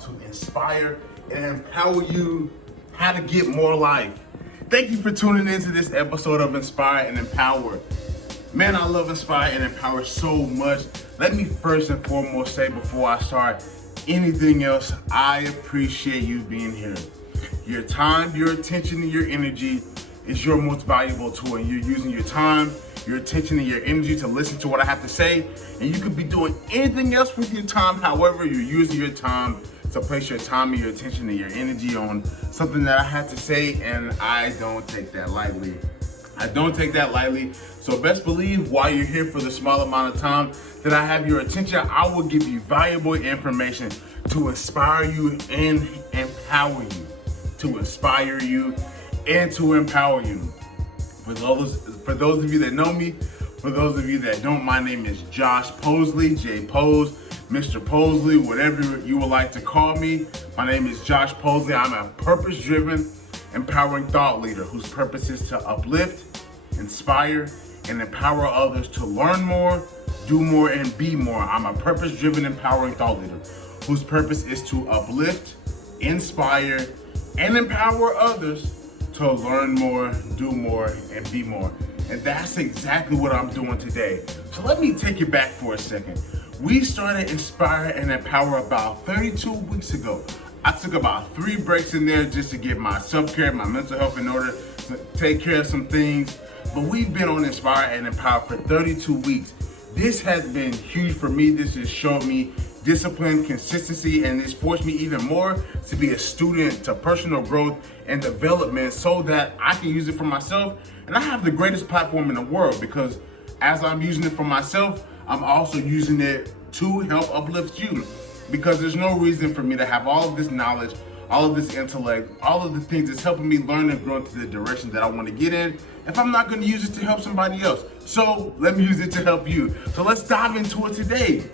about to inspire and empower you how to get more life. Thank you for tuning into this episode of Inspire and Empower. Man, I love Inspire and Empower so much. Let me first and foremost say before I start anything else, I appreciate you being here. Your time, your attention, and your energy is your most valuable tool, and you're using your time, your attention, and your energy to listen to what I have to say. And you could be doing anything else with your time. However, you're using your time to place your time and your attention and your energy on something that I have to say, and I don't take that lightly. I don't take that lightly. So best believe while you're here for the small amount of time that I have your attention, I will give you valuable information to inspire you and empower you. To inspire you and to empower you. For those of you that know me, for those of you that don't, my name is Josh Posley, J Pose, Mr. Posley, whatever you would like to call me. My name is Josh Posley. I'm a purpose-driven, empowering thought leader whose purpose is to uplift, inspire, and empower others to learn more, do more, and be more. I'm a purpose-driven, empowering thought leader whose purpose is to uplift, inspire, and empower others to learn more, do more, and be more. And that's exactly what I'm doing today. So let me take you back for a second. We started Inspire and Empower about 32 weeks ago. I took about 3 breaks in there just to get my self-care, my mental health in order, to take care of some things. But we've been on Inspire and Empower for 32 weeks. This has been huge for me. This has shown me discipline, consistency, and it's forced me even more to be a student to personal growth and development so that I can use it for myself. And I have the greatest platform in the world because as I'm using it for myself, I'm also using it to help uplift you, because there's no reason for me to have all of this knowledge, all of this intellect, all of the things that's helping me learn and grow into the direction that I want to get in if I'm not going to use it to help somebody else. So let me use it to help you. So let's dive into it today.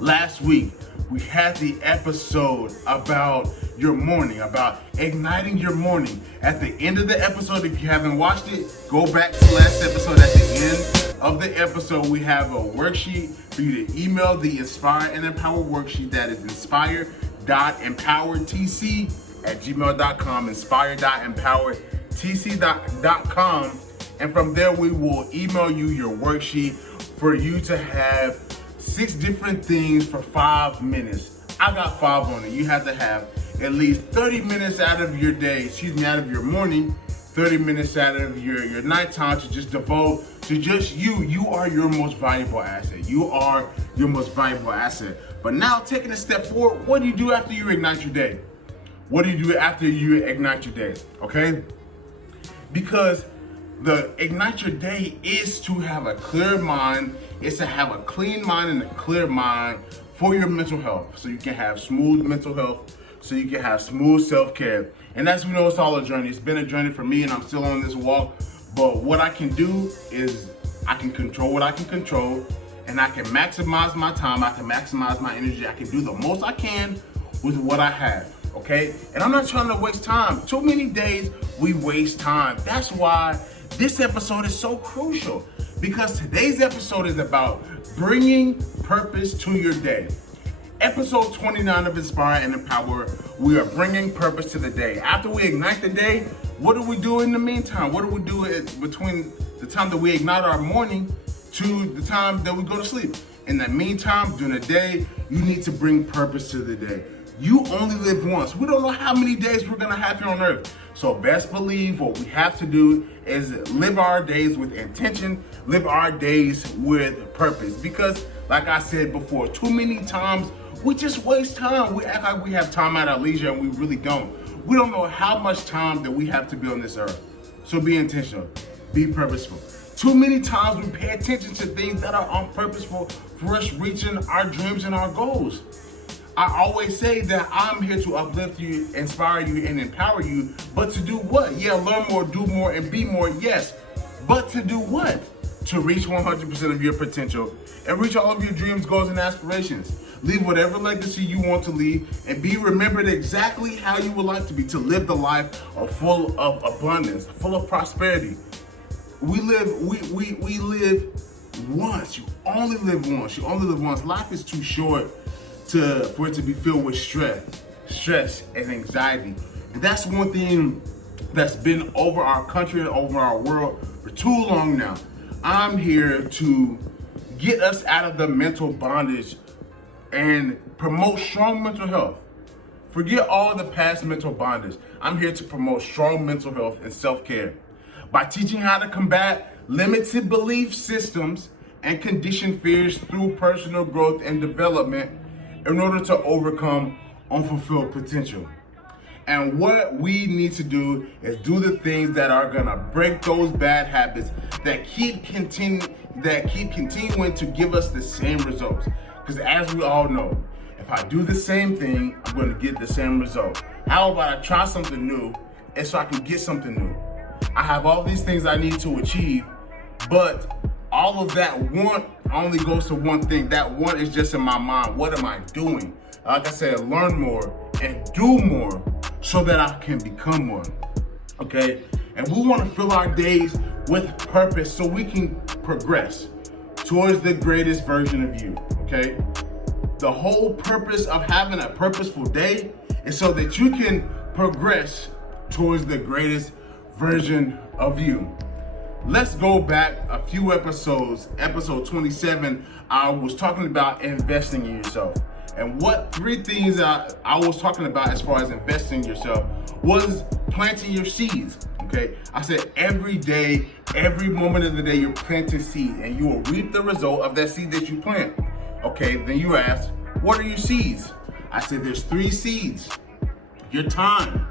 Last week, we had the episode about your morning, about igniting your morning. At the end of the episode, if you haven't watched it, go back to last episode. At the end of the episode, we have a worksheet for you to email the Inspire and Empower worksheet. That is inspire.empowertc@gmail.com, inspire.empowertc.com. And from there, we will email you your worksheet for you to have 6 different things for 5 minutes. I got 5 on it. You have to have at least 30 minutes out of your day, out of your morning, 30 minutes out of your nighttime to just devote to just you. You are your most valuable asset. You are your most valuable asset. But now taking a step forward, what do you do after you ignite your day? What do you do after you ignite your day? Okay? Because the ignite your day is to have a clear mind. It's to have a clean mind and a clear mind for your mental health. So you can have smooth mental health, so you can have smooth self-care. And as we know, it's all a journey. It's been a journey for me and I'm still on this walk. But what I can do is I can control what I can control, and I can maximize my time. I can maximize my energy. I can do the most I can with what I have. Okay? And I'm not trying to waste time. Too many days we waste time. That's why this episode is so crucial, because today's episode is about bringing purpose to your day. Episode 29 of Inspire and Empower, we are bringing purpose to the day. After we ignite the day, what do we do in the meantime? What do we do between the time that we ignite our morning to the time that we go to sleep? In the meantime, during the day, you need to bring purpose to the day. You only live once. We don't know how many days we're gonna have here on earth. So best believe what we have to do is live our days with intention, live our days with purpose. Because like I said before, too many times we just waste time. We act like we have time at our leisure and we really don't. We don't know how much time that we have to be on this earth. So be intentional, be purposeful. Too many times we pay attention to things that are unpurposeful for us reaching our dreams and our goals. I always say that I'm here to uplift you, inspire you, and empower you, but to do what? Yeah, learn more, do more, and be more, yes. But to do what? To reach 100% of your potential and reach all of your dreams, goals, and aspirations. Leave whatever legacy you want to leave and be remembered exactly how you would like to be, to live the life full of abundance, full of prosperity. We live once. You only live once. Life is too short for it to be filled with stress and anxiety. And that's one thing that's been over our country and over our world for too long now. I'm here to get us out of the mental bondage and promote strong mental health. Forget all the past mental bondage. I'm here to promote strong mental health and self-care by teaching how to combat limited belief systems and conditioned fears through personal growth and development in order to overcome unfulfilled potential. And what we need to do is do the things that are gonna break those bad habits that keep continuing to give us the same results. Because as we all know, if I do the same thing, I'm gonna get the same result. How about I try something new and so I can get something new? I have all these things I need to achieve, but all of that want only goes to one thing. That one is just in my mind. What am I doing? Like I said, learn more and do more so that I can become more, okay? And we wanna fill our days with purpose so we can progress towards the greatest version of you, okay? The whole purpose of having a purposeful day is so that you can progress towards the greatest version of you. Let's go back a few episodes. Episode 27, I was talking about investing in yourself. And what 3 things I was talking about as far as investing in yourself was planting your seeds, okay? I said every day, every moment of the day, you're planting seeds and you will reap the result of that seed that you plant. Okay, then you ask, what are your seeds? I said there's 3 seeds. Your time,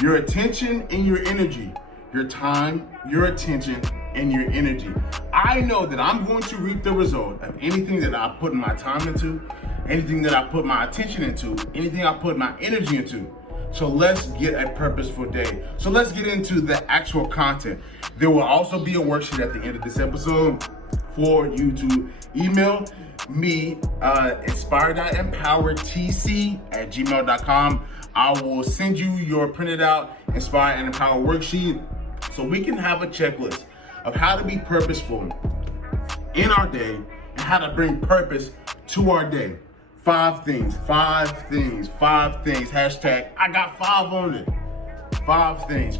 your attention, and your energy. Your time, your attention, and your energy. I know that I'm going to reap the result of anything that I put my time into, anything that I put my attention into, anything I put my energy into. So let's get a purposeful day. So let's get into the actual content. There will also be a worksheet at the end of this episode for you to email me, inspire&empower@gmail.com. I will send you your printed out Inspire and Empower worksheet so we can have a checklist of how to be purposeful in our day and how to bring purpose to our day. 5 things. Hashtag I got 5 on it. 5 things.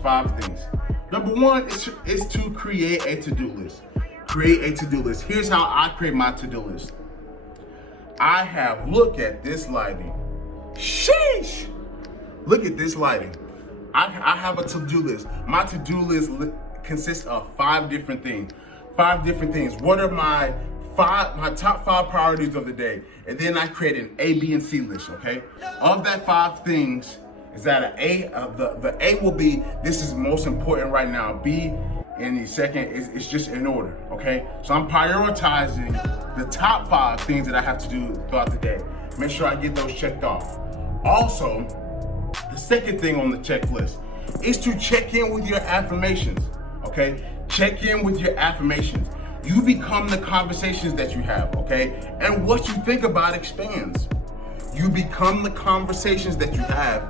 Number 1 is to create a to-do list. Create a to-do list. Here's how I create my to-do list. Look at this lighting. Sheesh! Look at this lighting. I have a to-do list. My to-do list consists of 5 different things. 5 different things. What are my top 5 priorities of the day? And then I create an A, B, and C list, okay? Of that 5 things, is that an A? The A will be, this is most important right now. B, and the second is just in order, okay? So I'm prioritizing the top 5 things that I have to do throughout the day. Make sure I get those checked off. Also, the second thing on the checklist is to check in with your affirmations, okay? Check in with your affirmations. You become the conversations that you have, okay? And what you think about expands. You become the conversations that you have,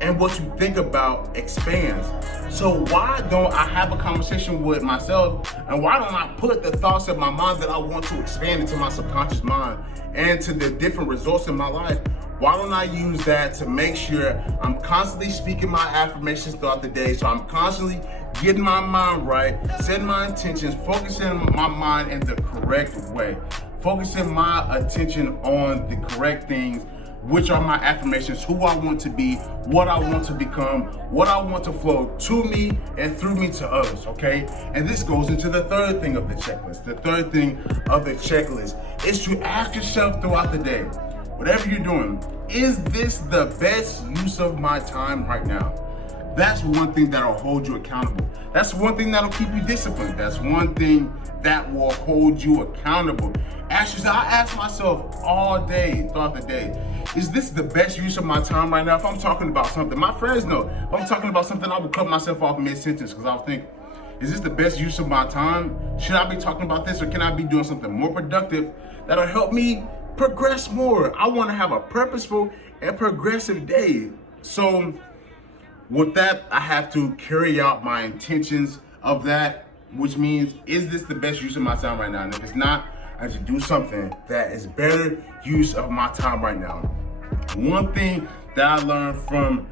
and what you think about expands. So why don't I have a conversation with myself, and why don't I put the thoughts of my mind that I want to expand into my subconscious mind and to the different results in my life? Why don't I use that to make sure I'm constantly speaking my affirmations throughout the day, so I'm constantly getting my mind right, setting my intentions, focusing my mind in the correct way, focusing my attention on the correct things, which are my affirmations, who I want to be, what I want to become, what I want to flow to me and through me to others, okay? And this goes into the third thing of the checklist. The third thing of the checklist is to ask yourself throughout the day, whatever you're doing, is this the best use of my time right now? That's one thing that'll hold you accountable. That's one thing that'll keep you disciplined. That's one thing that will hold you accountable. Ask yourself, I ask myself all day, throughout the day, is this the best use of my time right now? If I'm talking about something, my friends know, if I'm talking about something, I will cut myself off mid-sentence because I'll think, is this the best use of my time? Should I be talking about this, or can I be doing something more productive that'll help me progress more? I want to have a purposeful and progressive day. So with that, I have to carry out my intentions of that, which means, is this the best use of my time right now? And if it's not, and to do something that is better use of my time right now. One thing that I learned from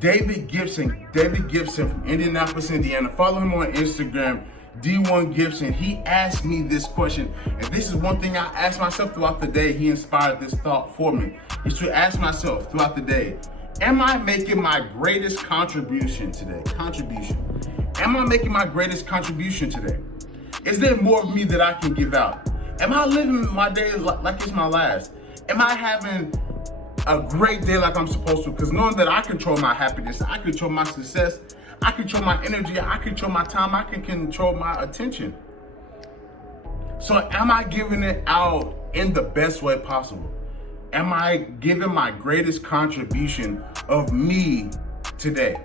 David Gibson from Indianapolis, Indiana. Follow him on Instagram, D1 Gibson. He asked me this question, and this is one thing I ask myself throughout the day. He inspired this thought for me, is to ask myself throughout the day, am I making my greatest contribution today? Am I making my greatest contribution today? Is there more of me that I can give out? Am I living my day like it's my last? Am I having a great day like I'm supposed to? Because knowing that I control my happiness, I control my success, I control my energy, I control my time, I can control my attention. So am I giving it out in the best way possible? Am I giving my greatest contribution of me today?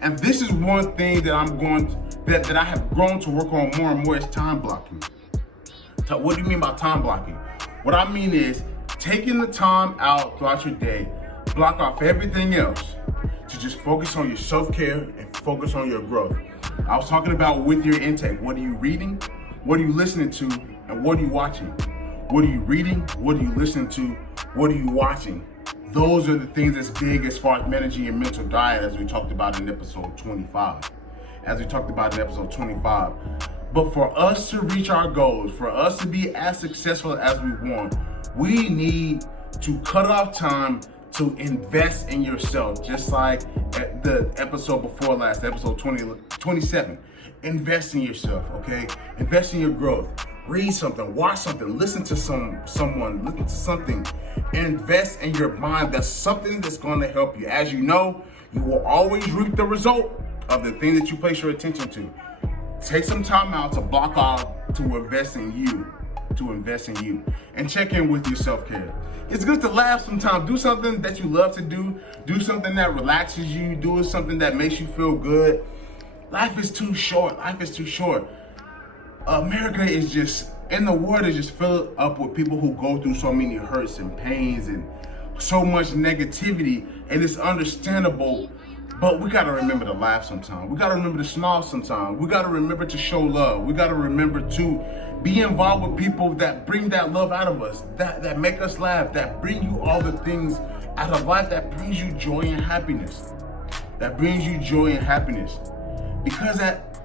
And this is one thing that that I have grown to work on more and more, is time blocking. What do you mean by time blocking? What I mean is taking the time out throughout your day, block off everything else to just focus on your self-care and focus on your growth. I was talking about with your intake. What are you reading? What are you listening to? And what are you watching? What are you reading? What are you listening to? What are you watching? Those are the things that's big as far as managing your mental diet, as we talked about in episode 25. But for us to reach our goals, for us to be as successful as we want, we need to cut off time to invest in yourself, just like at the episode before last, episode 27. Invest in yourself, okay? Invest in your growth. Read something, watch something, listen to someone, listen to something. Invest in your mind. That's something that's going to help you. As you know, you will always reap the result of the thing that you place your attention to. Take some time out to block off to invest in you. And check in with your self-care. It's good to laugh sometimes. Do something that you love to do. Do something that relaxes you. Do something that makes you feel good. Life is too short. America is just, and the world is just filled up with people who go through so many hurts and pains and so much negativity, and it's understandable. But we gotta remember to laugh sometimes. We gotta remember to smile sometimes. We gotta remember to show love. We gotta remember to be involved with people that bring that love out of us, that make us laugh, that bring you all the things out of life, that brings you joy and happiness. Because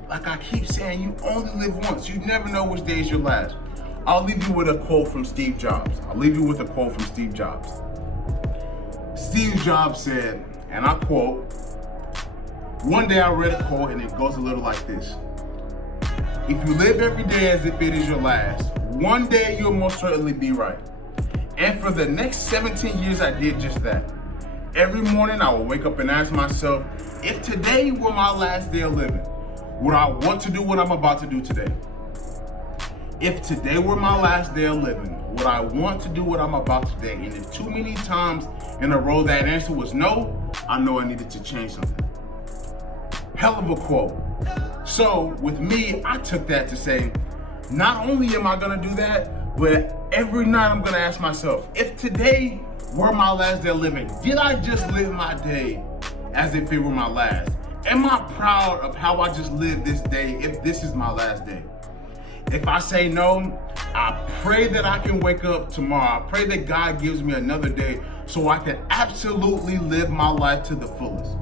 like I keep saying, you only live once. You never know which day is your last. I'll leave you with a quote from Steve Jobs. Steve Jobs said, and I quote, one day I read a quote and it goes a little like this. If you live every day as if it is your last, one day you'll most certainly be right. And for the next 17 years, I did just that. Every morning I would wake up and ask myself, if today were my last day of living, would I want to do what I'm about to do today? If today were my last day of living, would I want to do what I'm about today? And if too many times in a row that answer was no, I know I needed to change something. Hell of a quote. So with me, I took that to say, not only am I gonna do that, but every night I'm gonna ask myself, if today were my last day of living, did I just live my day as if it were my last? Am I proud of how I just lived this day if this is my last day? If I say no, I pray that I can wake up tomorrow. I pray that God gives me another day so I can absolutely live my life to the fullest.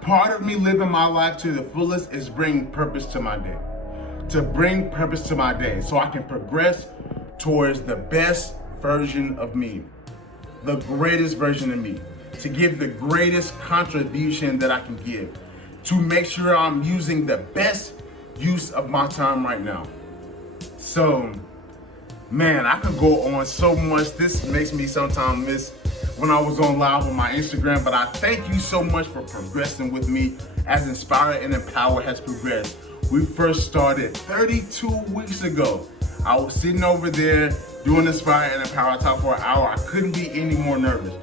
Part of me living my life to the fullest is bring purpose to my day. So I can progress towards the best version of me, the greatest version of me, to give the greatest contribution that I can give, to make sure I'm using the best use of my time right now. So, man, I could go on so much. This makes me sometimes miss when I was on live on my Instagram, but I thank you so much for progressing with me as Inspire and Empower has progressed. We first started 32 weeks ago. I was sitting over there doing Inspire and Empower. I talked for an hour. I couldn't be any more nervous.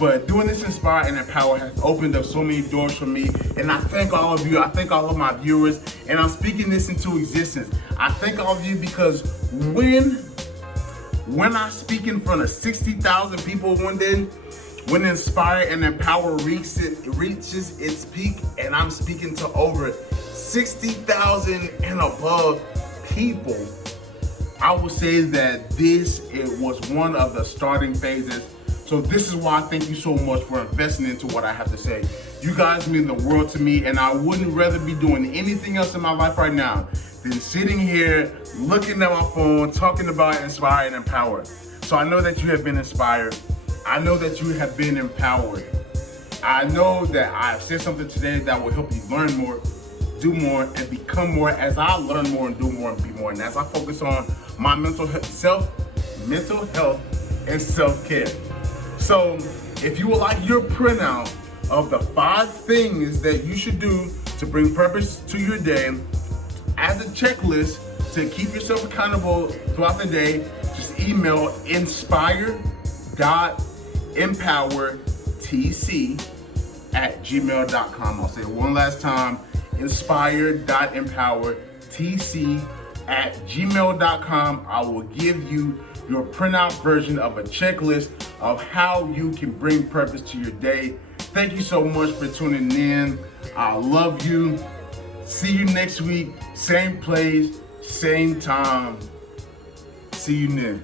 But doing this Inspire and Empower has opened up so many doors for me. And I thank all of you. I thank all of my viewers. And I'm speaking this into existence. I thank all of you because when I speak in front of 60,000 people one day, when Inspire and Empower reaches its peak, and I'm speaking to over 60,000 and above people. I would say that it was one of the starting phases. So this is why I thank you so much for investing into what I have to say. You guys mean the world to me, and I wouldn't rather be doing anything else in my life right now than sitting here, looking at my phone, talking about inspire and empower. So I know that you have been inspired. I know that you have been empowered. I know that I've said something today that will help you learn more, do more, and become more as I learn more and do more and be more. And as I focus on my mental health and self-care. So if you would like your printout of the 5 things that you should do to bring purpose to your day as a checklist to keep yourself accountable throughout the day, just email inspire.empowertc@gmail.com. I'll say it one last time, inspire.empowertc@gmail.com. I will give you your printout version of a checklist of how you can bring purpose to your day. Thank you so much for tuning in. I love you. See you next week, same place, same time. See you then.